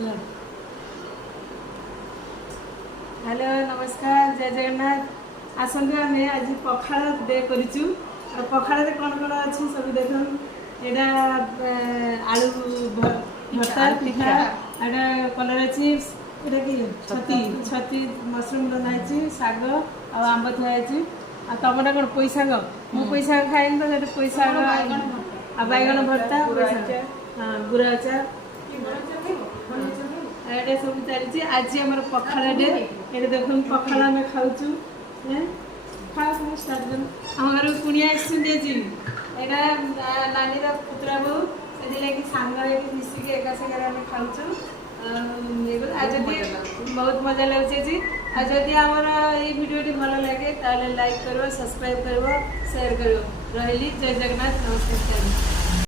Hello नमस्कार जय जगन्नाथ आसंतु आम आज पखाड़ डे करूँ पखाड़ कौन कौन अच्छी सब देख यहाँ आलू भर्ता पिठा एटा कलरा चिप्स एटा कि छती छती मशरूम रंधाई शाग आंब थी तुमटा कौन पोई शाग मु पोई शाग खाएनि तो पोई शाग बैगन भर्ता हाँ गुरा अचार एटे सब चलती आज आम पखाड़ डे ये देख पखाड़ आम खाऊँ खाओ स्टार्ट कर आम घर कुणिया यहाँ नानी पुतरा बो से सांग मिसिक एका सागर आम खाऊँ आज बहुत मजा लगे जदि आमर ये भिडियो भल लगे लाइक कर सब्सक्राइब कर शेयर कर रही जय जगन्नाथ नमस्कार।